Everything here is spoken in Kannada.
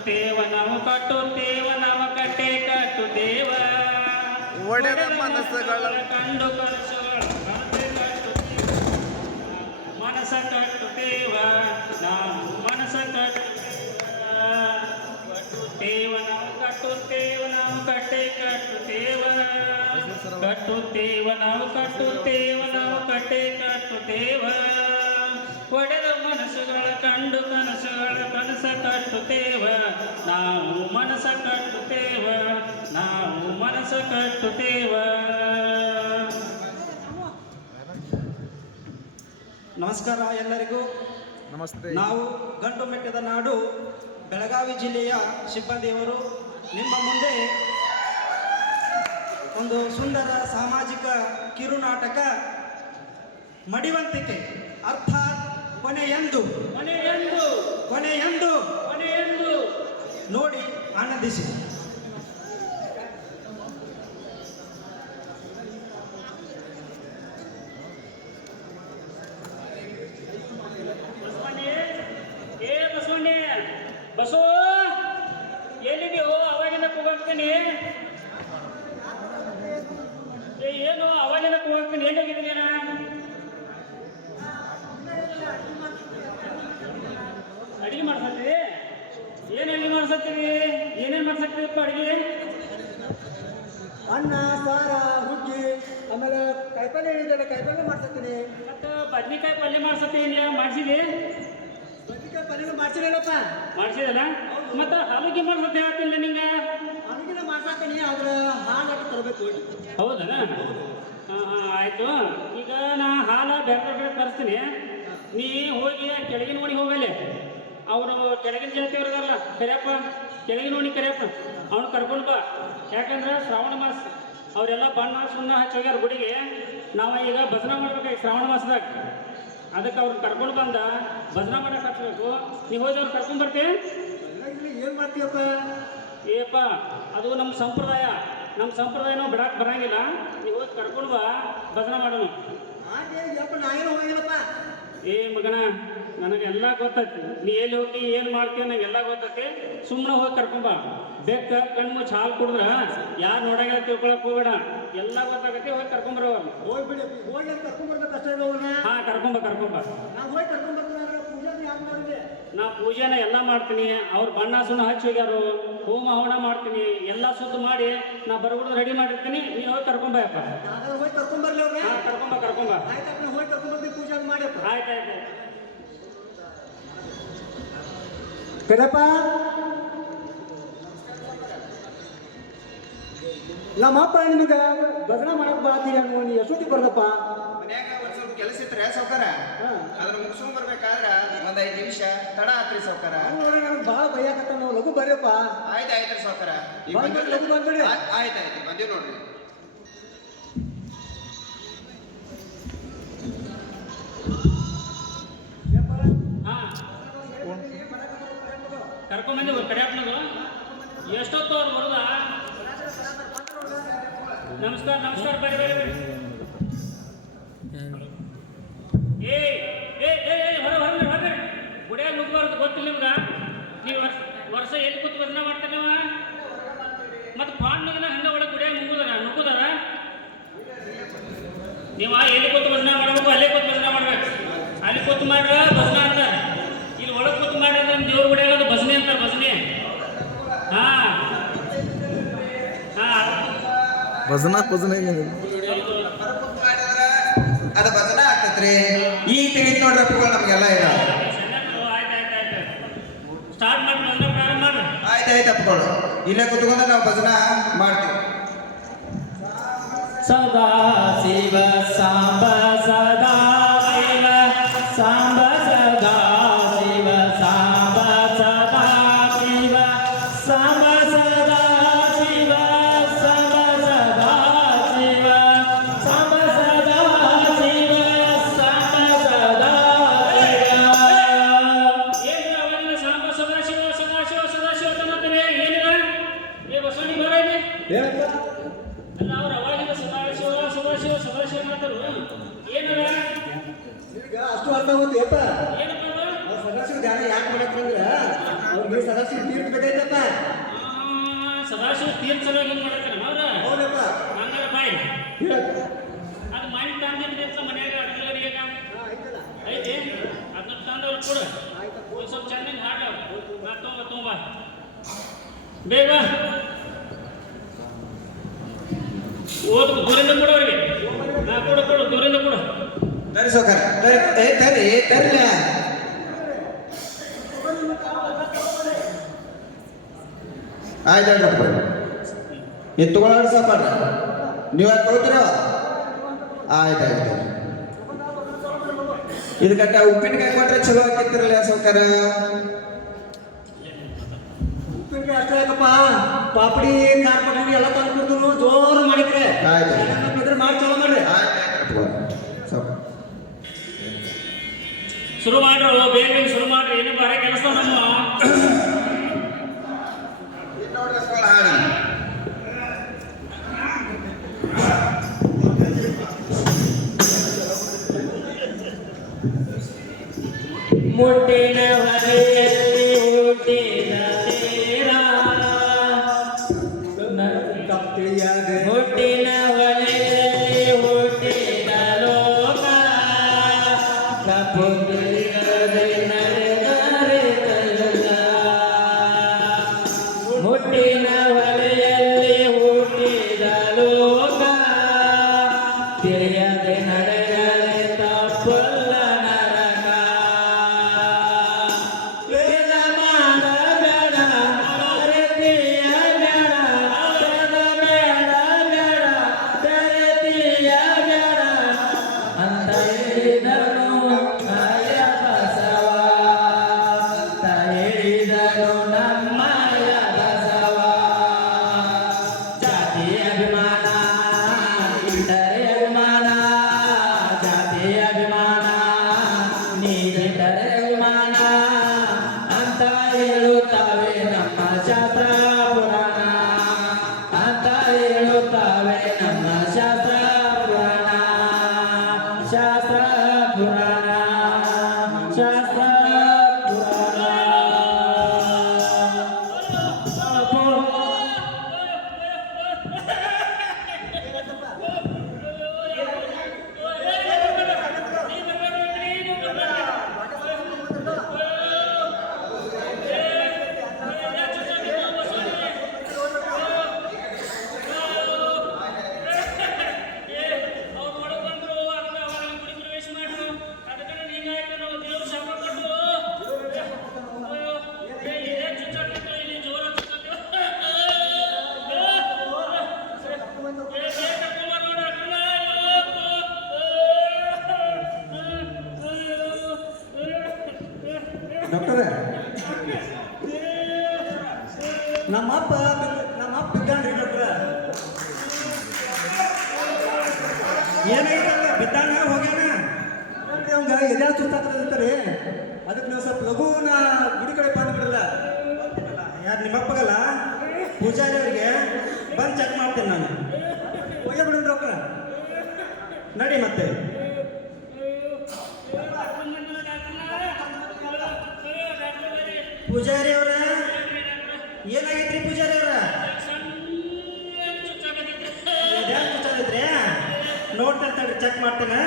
ನಾವು ಕಟ್ಟೆ ಕಟ್ಟುತ್ತೇವ ಒಡೆದ ಮನಸ್ಸುಗಳ ಕಂಡು ಕನಸುಗಳ ಮನಸ ಕಟ್ಟುತ್ತೇವ ನಾವು ಮನಸ ಕಟ್ಟುತ್ತೇವ ನಾವು ಕಟ್ಟೆ ಕಟ್ಟುತ್ತೇವ ನಾವು ಕಟ್ಟೆ ಕಟ್ಟುತ್ತೇವ ಒಡೆದ ಮನಸ್ಸುಗಳ ಕಂಡು ಕನಸುಗಳ ಕನಸ ಕಟ್ಟುತ್ತೇವ ನಾವು ಮನಸ ಕಟ್ಟುತ್ತೇವ. ನಮಸ್ಕಾರ ಎಲ್ಲರಿಗೂ. ನಮಸ್ತೆ. ನಾವು ಗಂಡು ಮೆಟ್ಟದ ನಾಡು ಬೆಳಗಾವಿ ಜಿಲ್ಲೆಯ ಸಿಬ್ಬಂದಿಯವರು ನಿಮ್ಮ ಮುಂದೆ ಒಂದು ಸುಂದರ ಸಾಮಾಜಿಕ ಕಿರುನಾಟಕ ಮಡಿವಂತಿಕೆ ಅರ್ಥಾತ್ ಕೊನೆಯೆಂದು ನೋಡಿ ಆನಂದಿಸಿ. ಬಸೋ ಎಲ್ಲಿದೆಯೋ ಅವಾಗಿನ ಕೂಗಾಗ್ತೀನಿ. ಏನು ಅವಾಗಿನ ಕೂಗಾಗ್ತೀನಿ, ಎಲ್ಲಿಗಿದ್ದೀನಿ ಅಡಿಗೆ ಮಾಡ್ಸತ್ತೀವಿ? ಏನು ಅಡಿಗೆ ಮಾಡ್ಸತ್ತೀವಿ? ಏನೇನು ಮಾಡ್ಸಕ್ತಿದಪ್ಪ ಅಡಿಗೆ? ಅನ್ನ ಸಾರ ಹುಗ್ಗಿ ಆಮೇಲೆ ಕಾಯಿಪಲ್ಲೆ ಹೇಳಿದ್ರೆ ಕಾಯಿಪಲ್ಲೆ ಮಾಡ್ಸತ್ತೀನಿ. ಮತ್ತು ಬದ್ನಿಕಾಯಿ ಪಲ್ಯ ಮಾಡ್ಸತ್ತೀನಿ. ಮಾಡಿಸಿದೆ? ಬದ್ನಿಕಾಯಿ ಪಲ್ಯ ಮಾಡ್ಸಿರಲ್ಲಪ್ಪ. ಮಾಡಿಸಿದಲ್ಲ? ಮತ್ತು ಹಾಲುಗಿ ಮಾಡ್ಸತ್ತೆ ಹೇಳ್ತಿಲ್ಲ ನಿಂಗೆ. ಹಾಲುಗಿನ ಮಾಡ್ಸಾತೀನಿ, ಅದ್ರ ಹಾಲು ಅಟ್ಟು ತರಬೇಕು. ಹೌದಾ? ಹಾಂ ಆಯಿತು. ಈಗ ನಾ ಹಾಲು ಬೇರೆ ಬೇರೆ ತರಿಸ್ತೀನಿ. ನೀ ಹೋಗಿ ಕೆಳಗಿನ ಓಣಿಗೆ ಹೋಗಲಿ. ಅವರು ಕೆಳಗಿನ ಜಾತಿಯವ್ರದಾರಲ್ಲ, ಕರಿಯಪ್ಪ, ಕೆಳಗಿನ ಓಣಿ ಕರಿಯಪ್ಪ, ಅವ್ನು ಕರ್ಕೊಂಡು ಬಾ. ಯಾಕಂದ್ರೆ ಶ್ರಾವಣ ಮಾಸ ಅವರೆಲ್ಲ ಬಣ್ಣ ಸುಣ್ಣ ಹಚ್ಚಿ ಹೋಗ್ಯಾರ ಗುಡಿಗೆ. ನಾವು ಈಗ ಭಜನೆ ಮಾಡ್ಬೇಕಾಗಿ ಶ್ರಾವಣ ಮಾಸದಾಗ. ಅದಕ್ಕೆ ಅವ್ರನ್ನ ಕರ್ಕೊಂಡು ಬಂದ ಭಜನೆ ಮಾಡಕ್ಕೆ ಹಚ್ಚಬೇಕು. ನೀವು ಹೋಗಿ ಅವ್ರು ಕರ್ಕೊಂಡು ಬರ್ತೀವಿ. ಏನು ಮಾಡ್ತೀವಪ್ಪ? ಏಪ್ಪ, ಅದು ನಮ್ಮ ಸಂಪ್ರದಾಯ ನಾವು ಬಿಡಕ್ಕೆ ಬರಂಗಿಲ್ಲ. ನೀವು ಹೋಗಿ ಕರ್ಕೊಂಡು ಬಾ, ಭಜನೆ ಮಾಡೋಣ. ನಾವೇನು ಹೋಗಿಲ್ಲಪ್ಪ. ಏ ಮಗನ, ನನಗೆಲ್ಲ ಗೊತ್ತೈತಿ. ನೀ ಎಲ್ಲಿ ಹೋಗಿ ಏನು ಮಾಡ್ತೀವಿ ನನಗೆಲ್ಲ ಗೊತ್ತೈತಿ. ಸುಮ್ಮನೆ ಹೋಗಿ ಕರ್ಕೊಂಬ. ಬೆಕ್ಕ ಕಣ್ಣು ಮುಚ್ಚಿ ಹಾಲು ಕುಡಿದ್ರೆ ಯಾರು ನೋಡಂಗ ತಿಳ್ಕೊಳಕ್ ಹೋಗ್ಬೇಡ. ಎಲ್ಲ ಗೊತ್ತಾಗತ್ತೆ. ಹೋಗಿ ಕರ್ಕೊಂಬರೋ. ಹೋಗ್ಬಿಡಿ, ಹೋಗಿ ಕರ್ಕೊಂಡ್ಬರ್ಬೇಕು ಅಷ್ಟೇ. ಹಾಂ, ಕರ್ಕೊಂಬ. ನಾವು ಹೋಗಿ ಕರ್ಕೊಂಡ್ಬರ್ತೀವಿ. ಪೂಜೆ ಯಾರು ಮಾಡಿದೆ? ನಾ ಪೂಜೆನ ಎಲ್ಲ ಮಾಡ್ತೀನಿ. ಅವ್ರು ಬಣ್ಣ ಸುಣ್ಣ ಹಚ್ಚಿ ಹೋಗ್ಯಾರು. ಹೋಮ ಹವನ ಮಾಡ್ತೀನಿ. ಎಲ್ಲ ಸುದ್ದು ಮಾಡಿ ನಾ ಬರ್ಬಿಡೋದು ರೆಡಿ ಮಾಡಿರ್ತೀನಿ. ನೀನು ಹೋಗಿ ಕರ್ಕೊಂಬಯಪ್ಪ. ಹೋಗಿ ಕರ್ಕೊಂಡ್ಬರ್ಲಿ ಅವ್ರೆ. ಹಾಂ, ಕರ್ಕೊಂಬ. ಆಯ್ತಪ್ಪ, ಹೋಗಿ ಕರ್ಕೊಂಡ್ಬರ್ತೀವಿ. ಪೂಜೆ ಮಾಡಿಯಪ್ಪ. ಆಯ್ತು. ಕದಪ್ಪ, ನಮ್ಮಪ್ಪ ನಿಮಗೆ ಭಜನೆ ಮಾಡಕ್ ಬಾತೀರಿ ಅನ್ನೋ ನೀ ಎಷ್ಟೊತ್ತಿ ಬರ್ದಪ್ಪ? ಮನ್ಯಾಗ ಒಂದ್ ಸ್ವಲ್ಪ ಕೆಲಸ ಇದ್ರೆ ಸೌಕರ ಅದ್ರ ಮುಗಿಸ್ಕೊಂಡ್ ಬರ್ಬೇಕಾದ್ರ ಒಂದ್ 5 ನಿಮಿಷ ತಡ ಆತ್ರಿ ಸೌಕರ. ನೋಡಿ, ನನಗೆ ಭಾಳ ಬೈಯಾಕತ್ತ. ನಾವು ಲಘು ಬರ್ಯಪ್ಪ. ಆಯ್ತು ಸೌಕರ. ಲಘು ಬಂದ್ಬಿಡಿ. ಆಯ್ತು ಬಂದೀವಿ ನೋಡ್ರಿ. ಕರ್ಕೊಂಬಂದಿ ಕರಿಯಪ್ಪನದು. ಎಷ್ಟೊತ್ತು ಅವ್ರು ಬರುದ? ನಮಸ್ಕಾರ ಬರ್ರಿ. ಹೊರ ಗುಡಿಯಾಗ ನುಗ್ಬಾರ್ದು, ಗೊತ್ತಿಲ್ಲ ನಿಮ್ಗೆ? ನೀವು ವರ್ಷ ಎಲ್ಲಿ ಕೂತು ಭಜನೆ ಮಾಡ್ತಾರೆ ನೀವು? ಮತ್ತು ಪಾಂಡ್ನಗನ ಹಂಗೆ ಒಳಗೆ ಗುಡಿಯಾಗ ನುಗ್ಗುದಾರ. ನೀವು ಎಲ್ಲಿ ಕೂತು ಭಜನೆ ಮಾಡ್ಬೇಕು, ಅಲ್ಲೇ ಕೂತು ಭಜನೆ ಮಾಡ್ಬೇಕು. ಅಲ್ಲಿ ಕೂತು ಮಾಡ್ರ ಭಜನೆ ಅಂತಾರೆ. ಇಲ್ಲಿ ಒಳಗೆ ಕೂತು ಮಾಡ್ರಿ ನಮ್ಮ ದೇವ್ರ ಗುಡಿಯಾಗ ಅದು ಭಜನೆ ಅಂತಾರೆ. ಭಜನೆ ಭಜನಾ ಅದ ಭಜನಾ ಆಗ್ತತ್ರಿ. ಈಗ ತಿಳಿತ್ ನೋಡ್ರಿ ನಮ್ಗೆಲ್ಲ ಇಲ್ಲ. ಸ್ಟಾರ್ಟ್ ಮಾಡಿ ಭಜನೆ ಪ್ರಾರಂಭ ಮಾಡ್ರಿ. ಆಯ್ತು ಅಪ್ಪಿಗಳು. ಇಲ್ಲೇ ಕುತ್ಕೊಂಡು ನಾವು ಭಜನಾ ಮಾಡ್ತೀವಿ. ಸದಾ ಶಿವ ಸಾಂಬ ಸದಾ ಶಿವ ಸಾಂಬ ಸದಾ ಶಿವ ಸಾಂಬ ಸದಾ ಶಿವ ಸಾಂಬ ಸದಾ ಶಿವ ಸಾಂಬ ಸದಾ ಶಿವ ಸಾಂಬ ಸದಾ ಶಿವ ಸಾಂಬ ಸದಾ ಶಿವ. ಏನು ಅವನಿಗೆ ಸಾಂಬ ಸದಾ ಶಿವ ಅನ್ನತ್ತೀರಿ? ಏನಿಲ್ಲ ಏ ಬಸವಣ್ಣ ಬರೋದು ಅಲ್ಲ. ಅವ್ರು ಅವಾಗಿನ ಸದಾಶಿವ ಮಾಡ್ತಾರು. ಏನಲ್ಲ ಅಷ್ಟು ಅರ್ಥ ಆಗುತ್ತೆ. ಏನಪ್ಪ ಸದಾಶಿವ ಧ್ಯಾನ ಯಾಕೆ ಮಾಡತ್ತಂದ್ರ ಅವ್ರಿಗೆ ಸದಾಶಿವ ತೀರ್ಥ ಬೇಕಾಯ್ತಪ್ಪ. ಸದಾಶಿವ ತೀರ್ಥ ಸಲುವಾಗಿ ಹಿಂಗೆ ಮಾಡ್ತಾರ ಅವ್ರ ಹೌದಪ್ಪ. ಹಂಗಾರ ಬಾಯ್ ಹೇಳಪ್ಪ. ಅದು ಮಾಡಿ ತಂದಿರ್ತ ಮನ್ಯಾಗ ಅಡುಗೆ ಐತಿ ಅದನ್ನ ತಂದವ್ರು ಕೊಡು ಸ್ವಲ್ಪ ಚೆನ್ನಾಗಿ ಹಾಡು ನಾ ತೊಂಬ ಬೇಗ ಬಾ. ಓದ್ ದೂರಿಂದ ಕೊಡು ಅವ್ರಿಗೆ ನಾ ಕೊಡು ದೂರಿಂದ ಕೊಡು. ತರಿ ಸೌಕರ ತರ್ಲಿ ಆಯ್ತು ಇದು ತಗೊಳ್ಳೋಣ ಸಾಪಾಡ್ರ ನೀವು ಅದು ತಗೋತೀರ. ಆಯ್ತು ಇದಕ್ಕೆ ಉಪ್ಪಿನಕಾಯಿ ಕೊಟ್ರೆ ಚಲೋ ಆಗಿತ್ತಿರಲ್ಲ ಸೌಕರ. ಉಪ್ಪಿನಕಾಯಿ ಅಷ್ಟೇ ಯಾಕಪ್ಪ, ಪಾಪಡಿ ಖಾರ ಪಟಾಣಿ ಎಲ್ಲ ತಂದು ಕೊಡ್ತು ಜೋರು ಮಾಡಿದ್ರೆ ಆಯ್ತು ಇದ್ರ ಮಾಡಿ ಚಲೋ ಮಾಡ್ರಿ. ಶುರು ಮಾಡ್ರು ಬೇಗ ಶುರು ಮಾಡ್ರಿ. ಏನು ಬಾರಿ ಕೆಲಸ ನಮ್ಮ ಹಾಡಿ ಮುಟ್ಟಿನ ಹೊರೆಯಲ್ಲಿ ಹುಟ್ಟಿದ ತೀರ ಹುಟ್ಟಿನ ಹೊರೆಯಲ್ಲಿ ಹುಟ್ಟಿದ ಲೋಕ ಕಪ್ಪು ತಿಳಿಯದೆ ನಡೆದರೆ ಕಲ್ಲ. ಮುಟ್ಟಿನ ಹೊರೆಯಲ್ಲಿ ಹುಟ್ಟಿದ ಲೋಕ ತಿಳಿಯದೆ ನಡೆದರೆ ತಪ್ಪಲ್ಲ ನರಕ. ವೇದ ಮಾಡಬೇಡ ಪ್ರೀತಿಯ ಬೇಡ ಪದ ಬೇಡ ಬೇಡ ಪ್ರೀತಿಯ ಬೇಡ ಅಂತ ಹೇಳಿದನು ಆಯ ಬಸವ. ಅಂತ ಹೇಳಿದನು ನಮ್ಮಯ ಬಸವ. ಜಾತಿ ಅಭಿಮಾನ ಇಟ್ಟರೆ ಅಭಿಮಾನ, ಜಾತಿ ಅಭಿಮಾನ ನೀಡಿಟ್ಟರೆ ಅಭಿಮಾನ ಅಂತ ಹೇಳುತ್ತವೆ ನಮ್ಮ ಶಾಸ್ತ್ರ ಪುರಾಣ. ಅಂತ ಹೇಳುತ್ತವೆ ನಮ್ಮ ಶಾಸ್ತ್ರ ಪುರಾಣ. ಶಾಸ್ತ್ರ ಪುರಾಣ ಶಾಸ್ತ್ರ ಡಾಕ್ಟರ್ ನಮ್ಮಪ್ಪ ಬಿದ್ದಾನ್ರಿ ಡಾಕ್ಟ್ರ. ಏನಾಗಿತ್ತಲ್ಲ ಬಿದ್ದಾನ ಹೋಗ್ಯಾನ ಅವಂಗ ಎದೆ ಸುತ್ತಾಕ್ತಾರೆ. ಅದಕ್ಕೆ ನಾವು ಸ್ವಲ್ಪ ಲಘುನ ಗುಡಿ ಕಡೆ ಬಂದು ಬಿಡಲ್ಲ. ಯಾರು ನಿಮ್ಮಪ್ಪಗಲ್ಲ ಪೂಜಾರಿ ಅವರಿಗೆ ಬಂದು ಚೆಕ್ ಮಾಡ್ತೀನಿ ನಾನು. ಹೋಗ್ಯ ಬಿಡೋಣ ಡಾಕ್ಟ್ರ ನಡಿ ಮತ್ತೆ. ಪೂಜಾರಿ ಅವ್ರ ಏನಾಗೈತ್ರಿ ಪೂಜಾರಿ ಅವ್ರ? ಇದ್ರೆ ನೋಡ್ತಾರೆ ಚೆಕ್ ಮಾಡ್ತೇನೆ.